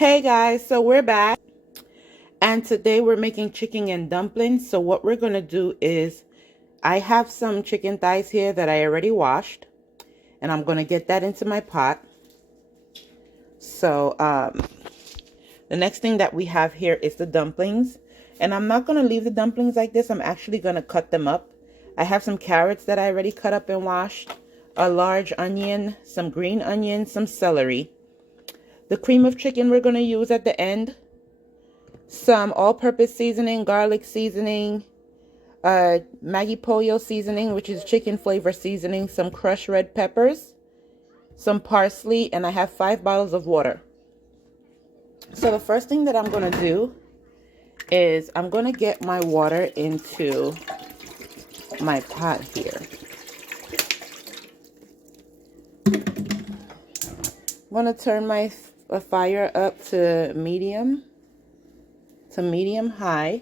Hey guys, so we're back and today we're making chicken and dumplings. So what we're going to do is I have some chicken thighs here that I already washed and I'm going to get that into my pot. So the next thing that we have here is the dumplings, and I'm not going to leave the dumplings like this. I'm actually going to cut them up. I have some carrots that I already cut up and washed, a large onion, some green onions, some celery. The cream of chicken we're going to use at the end. Some all-purpose seasoning, garlic seasoning, Maggi pollo seasoning, which is chicken flavor seasoning, some crushed red peppers, some parsley, and I have 5 bottles of water. So the first thing that I'm going to do is I'm going to get my water into my pot here. I'm going to turn my fire up to medium high.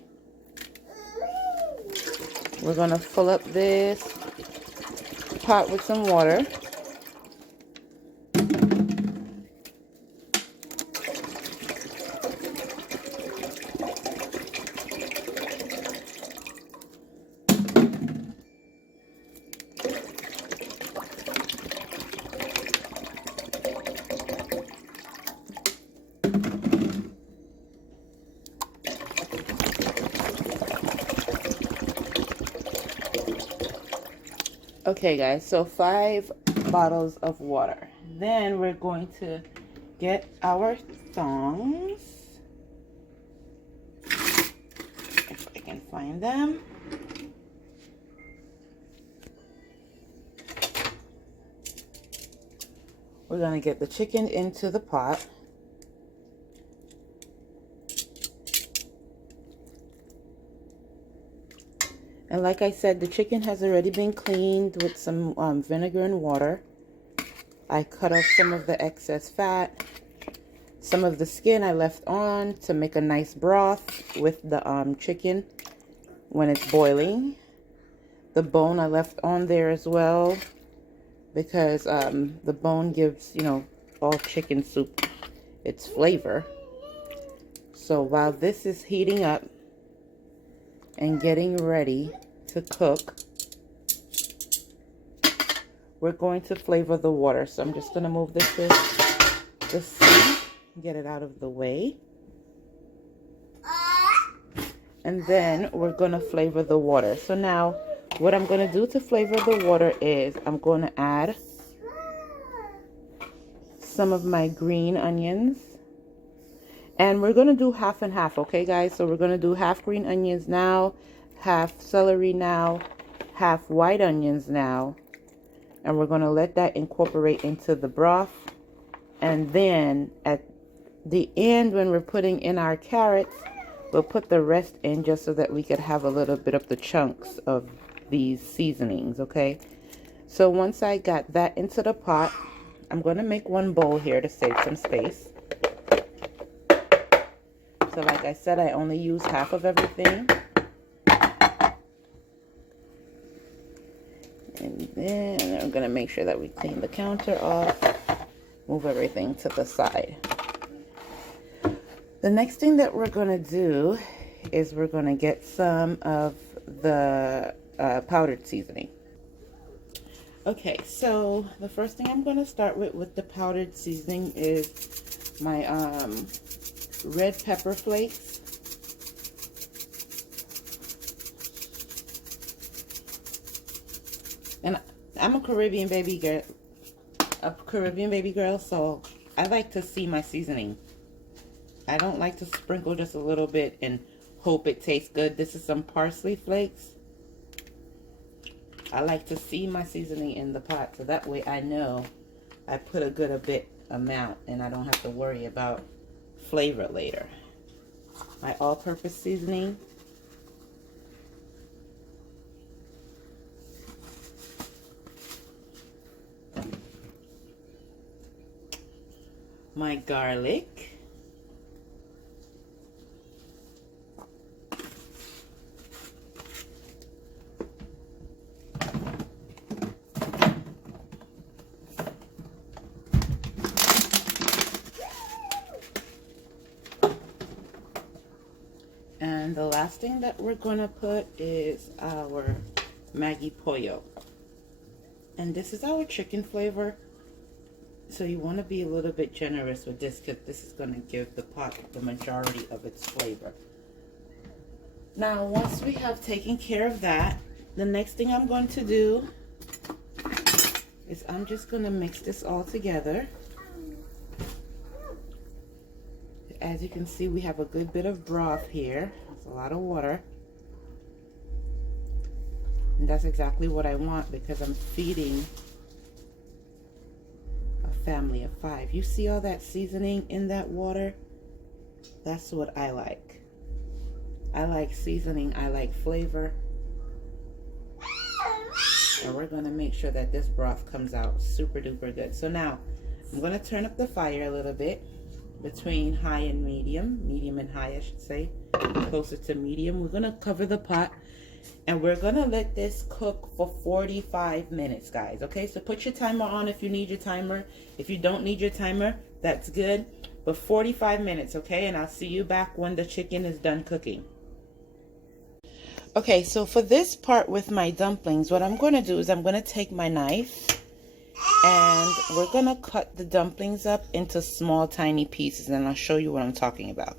We're going to fill up this pot with some water. Okay guys, so 5 bottles of water. Then we're going to get our thongs, if I can find them. We're going to get the chicken into the pot. And like I said, the chicken has already been cleaned with some vinegar and water. I cut off some of the excess fat. Some of the skin I left on to make a nice broth with the chicken when it's boiling. The bone I left on there as well because the bone gives, you know, all chicken soup its flavor. So while this is heating up and getting ready to cook, we're going to flavor the water. So I'm just going to move this to the sink, get it out of the way. And then we're going to flavor the water. So now what I'm going to do to flavor the water is I'm going to add some of my green onions. And we're going to do half and half, okay guys? So we're going to do half green onions now, half celery now, half white onions now. And we're going to let that incorporate into the broth. And then at the end, when we're putting in our carrots, we'll put the rest in just so that we could have a little bit of the chunks of these seasonings, okay? So once I got that into the pot, I'm going to make one bowl here to save some space. So like I said, I only use half of everything. And then I'm going to make sure that we clean the counter off. Move everything to the side. The next thing that we're going to do is we're going to get some of the powdered seasoning. Okay, so the first thing I'm going to start with the powdered seasoning is my red pepper flakes. And I'm a Caribbean baby girl, so I like to see my seasoning. I don't like to sprinkle just a little bit and hope it tastes good. This is some parsley flakes. I like to see my seasoning in the pot, so that way I know I put a good amount and I don't have to worry about flavor later. My all-purpose seasoning. My garlic. And the last thing that we're going to put is our Maggi pollo. And this is our chicken flavor. So you want to be a little bit generous with this because this is going to give the pot the majority of its flavor. Now, once we have taken care of that, the next thing I'm going to do is I'm just going to mix this all together. As you can see, we have a good bit of broth here. It's a lot of water. And that's exactly what I want because I'm feeding a family of 5. You see all that seasoning in that water? That's what I like. I like seasoning. I like flavor. And we're going to make sure that this broth comes out super duper good. So now, I'm going to turn up the fire a little bit. Between high and medium and high I should say, closer to medium. We're gonna cover the pot and we're gonna let this cook for 45 minutes, guys. Okay, so put your timer on if you need your timer. If you don't need your timer, that's good, but 45 minutes, okay? And I'll see you back when the chicken is done cooking. Okay, so for this part with my dumplings, what I'm gonna do is I'm gonna take my knife and we're gonna cut the dumplings up into small tiny pieces, and I'll show you what I'm talking about.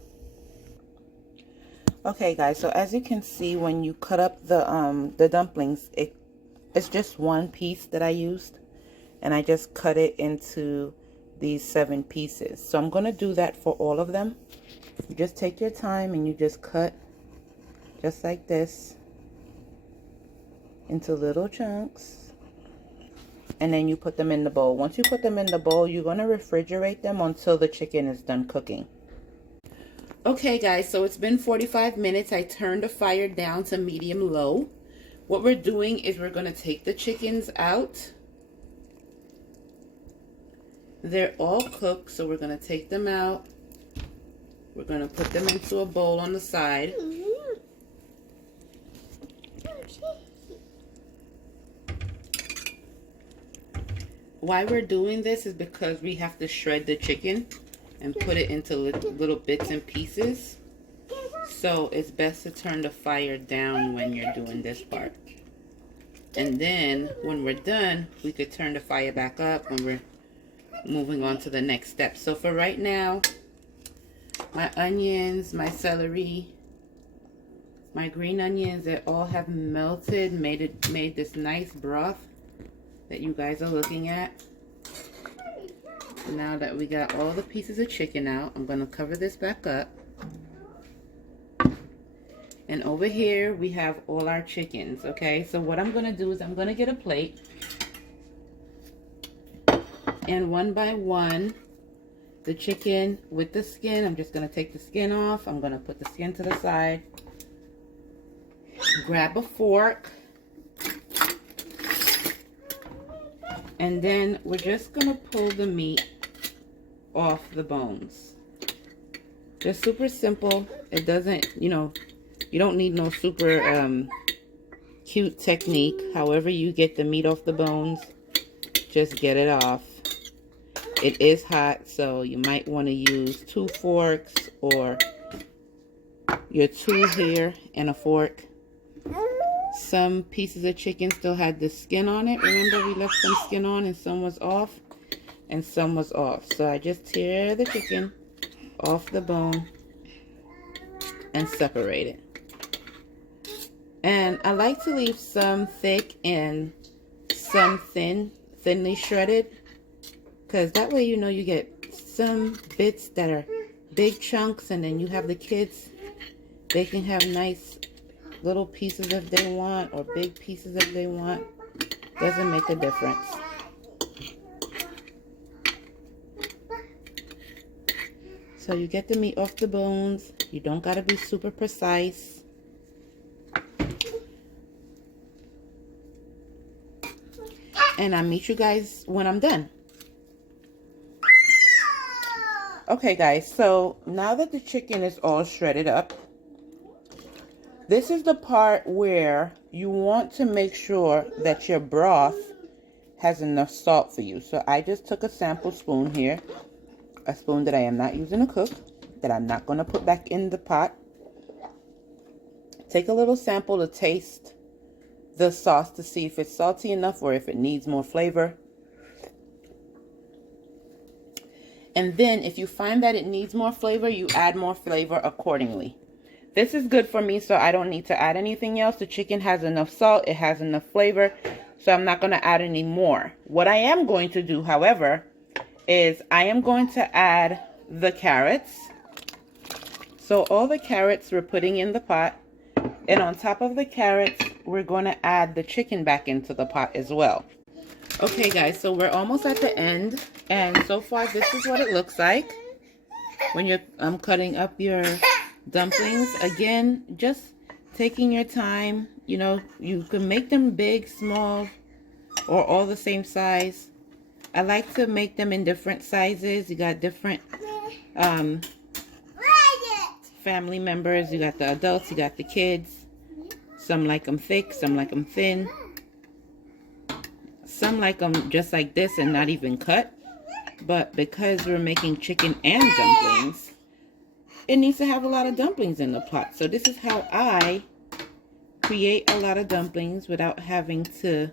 Okay guys, so as you can see, when you cut up the dumplings, it's just one piece that I used, and I just cut it into these 7 pieces. So I'm gonna do that for all of them. You just take your time and you just cut just like this into little chunks. And then you put them in the bowl. Once you put them in the bowl, you're going to refrigerate them until the chicken is done cooking. Okay guys, so it's been 45 minutes. I turned the fire down to medium low. What we're doing is we're going to take the chickens out. They're all cooked, so we're going to take them out. We're going to put them into a bowl on the side. Why we're doing this is because we have to shred the chicken and put it into little bits and pieces. So it's best to turn the fire down when you're doing this part. And then when we're done, we could turn the fire back up when we're moving on to the next step. So for right now, my onions, my celery, my green onions, they all have melted, made this nice broth that you guys are looking at. Now that we got all the pieces of chicken out, I'm going to cover this back up. And over here we have all our chickens, okay? So what I'm going to do is I'm going to get a plate. And one by one, the chicken with the skin, I'm just going to take the skin off. I'm going to put the skin to the side. Grab a fork. And then we're just going to pull the meat off the bones. Just super simple. It doesn't, you don't need no super cute technique. However you get the meat off the bones, just get it off. It is hot, so you might want to use 2 forks or your tool here and a fork. Some pieces of chicken still had the skin on it. Remember, we left some skin on and some was off and some was off. So I just tear the chicken off the bone and separate it. And I like to leave some thick and some thinly shredded, because that way you get some bits that are big chunks, and then you have the kids, they can have nice little pieces if they want, or big pieces if they want. Doesn't make a difference. So you get the meat off the bones. You don't gotta be super precise. And I'll meet you guys when I'm done. Okay guys, so now that the chicken is all shredded up, this is the part where you want to make sure that your broth has enough salt for you. So I just took a sample spoon here, a spoon that I am not using to cook, that I'm not going to put back in the pot. Take a little sample to taste the sauce to see if it's salty enough or if it needs more flavor. And then if you find that it needs more flavor, you add more flavor accordingly. This is good for me, so I don't need to add anything else. The chicken has enough salt, it has enough flavor, so I'm not going to add any more. What I am going to do, however, is I am going to add the carrots. So all the carrots we're putting in the pot, and on top of the carrots, we're going to add the chicken back into the pot as well. Okay guys, so we're almost at the end, and so far this is what it looks like when you're cutting up your dumplings. Again, just taking your time. You know, you can make them big, small, or all the same size. I like to make them in different sizes. You got different family members. You got the adults, you got the kids. Some like them thick, some like them thin. Some like them just like this and not even cut. But because we're making chicken and dumplings, it needs to have a lot of dumplings in the pot. So this is how I create a lot of dumplings without having to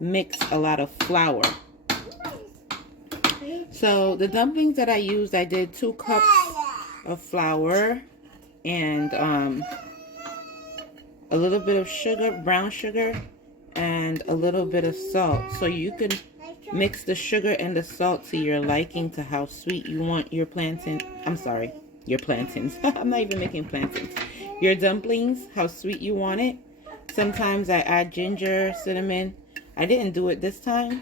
mix a lot of flour. So the dumplings that I used, I did 2 cups of flour and a little bit of sugar, brown sugar, and a little bit of salt. So you can mix the sugar and the salt to your liking, to how sweet you want your plantain. I'm sorry, your plantains. I'm not even making plantains. Your dumplings, how sweet you want it. Sometimes I add ginger, cinnamon. I didn't do it this time.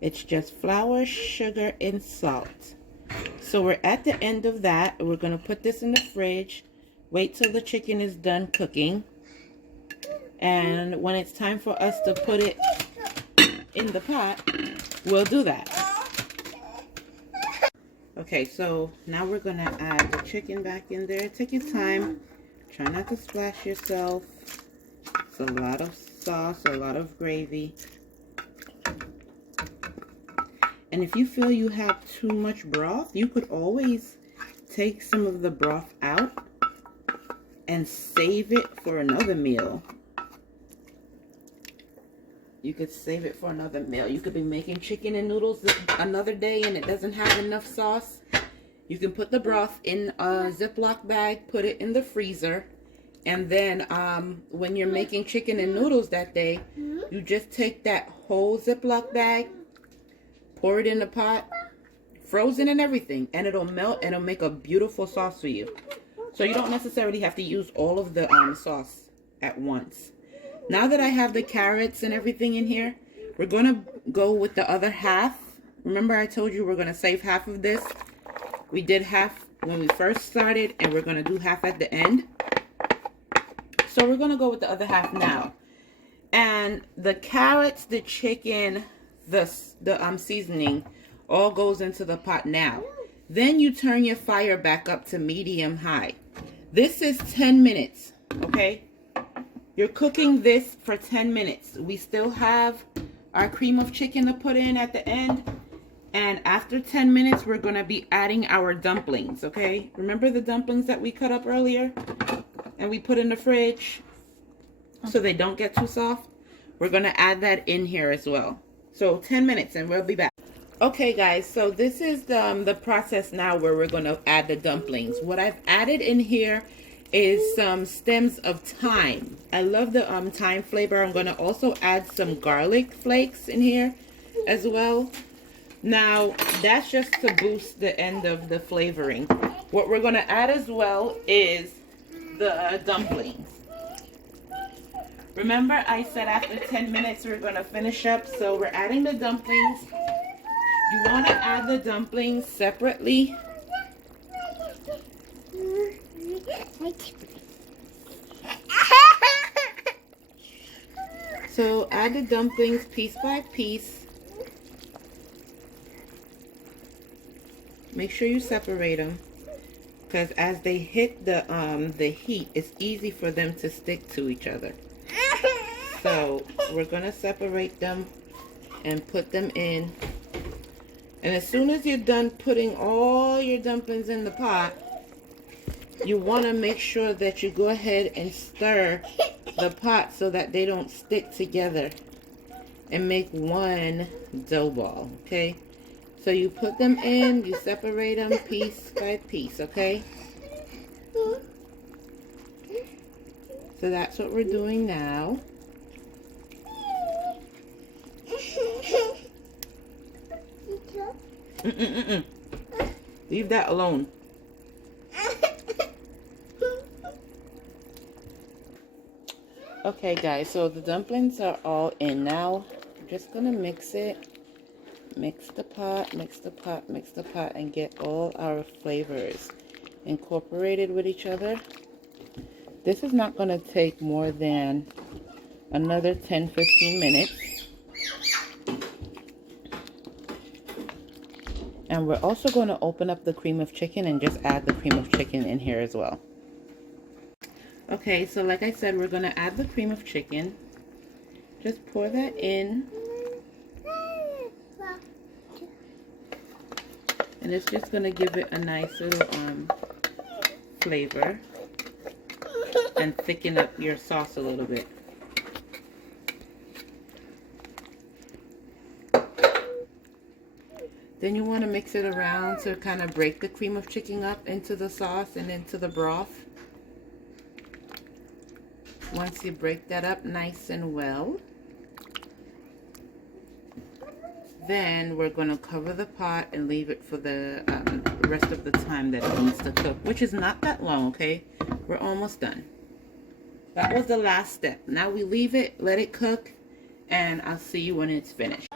It's just flour, sugar, and salt. So we're at the end of that. We're going to put this in the fridge. Wait till the chicken is done cooking. And when it's time for us to put it in the pot, we'll do that. Okay, so now we're going to add the chicken back in there. Take your time. Try not to splash yourself. It's a lot of sauce, a lot of gravy. And if you feel you have too much broth, you could always take some of the broth out and save it for another meal. You could save it for another meal. You could be making chicken and noodles another day and it doesn't have enough sauce. You can put the broth in a Ziploc bag, put it in the freezer, and then when you're making chicken and noodles that day, you just take that whole Ziploc bag, pour it in the pot, frozen and everything, and it'll melt and it'll make a beautiful sauce for you. So you don't necessarily have to use all of the sauce at once. Now that I have the carrots and everything in here, we're going to go with the other half. Remember I told you we're going to save half of this? We did half when we first started, and we're going to do half at the end. So we're going to go with the other half now. And the carrots, the chicken, the seasoning all goes into the pot now. Then you turn your fire back up to medium high. This is 10 minutes, okay? You're cooking this for 10 minutes. We still have our cream of chicken to put in at the end. And after 10 minutes, we're going to be adding our dumplings, okay? Remember the dumplings that we cut up earlier and we put in the fridge so they don't get too soft? We're going to add that in here as well. So 10 minutes and we'll be back. Okay guys, so this is the process now where we're going to add the dumplings. What I've added in here is some stems of thyme. I love the thyme flavor. I'm going to also add some garlic flakes in here as well. Now, that's just to boost the end of the flavoring. What we're going to add as well is the dumplings. Remember, I said after 10 minutes we're going to finish up. So we're adding the dumplings. You want to add the dumplings separately. So add the dumplings piece by piece. Make sure you separate them, because as they hit the heat, it's easy for them to stick to each other. So we're going to separate them and put them in. And as soon as you're done putting all your dumplings in the pot, you want to make sure that you go ahead and stir the pot so that they don't stick together and make one dough ball, okay? So you put them in, you separate them piece by piece, okay? So that's what we're doing now. Leave that alone. Okay guys, so the dumplings are all in now. I'm just gonna mix it. Mix the pot, mix the pot, mix the pot, and get all our flavors incorporated with each other. This is not gonna take more than another 10-15 minutes. And we're also going to open up the cream of chicken and just add the cream of chicken in here as well. Okay, so like I said, we're going to add the cream of chicken. Just pour that in. And it's just going to give it a nice little flavor and thicken up your sauce a little bit. Then you want to mix it around to kind of break the cream of chicken up into the sauce and into the broth. Once you break that up nice and well, then we're going to cover the pot and leave it for the rest of the time that it needs to cook, which is not that long, okay? We're almost done. That was the last step. Now we leave it, let it cook, and I'll see you when it's finished.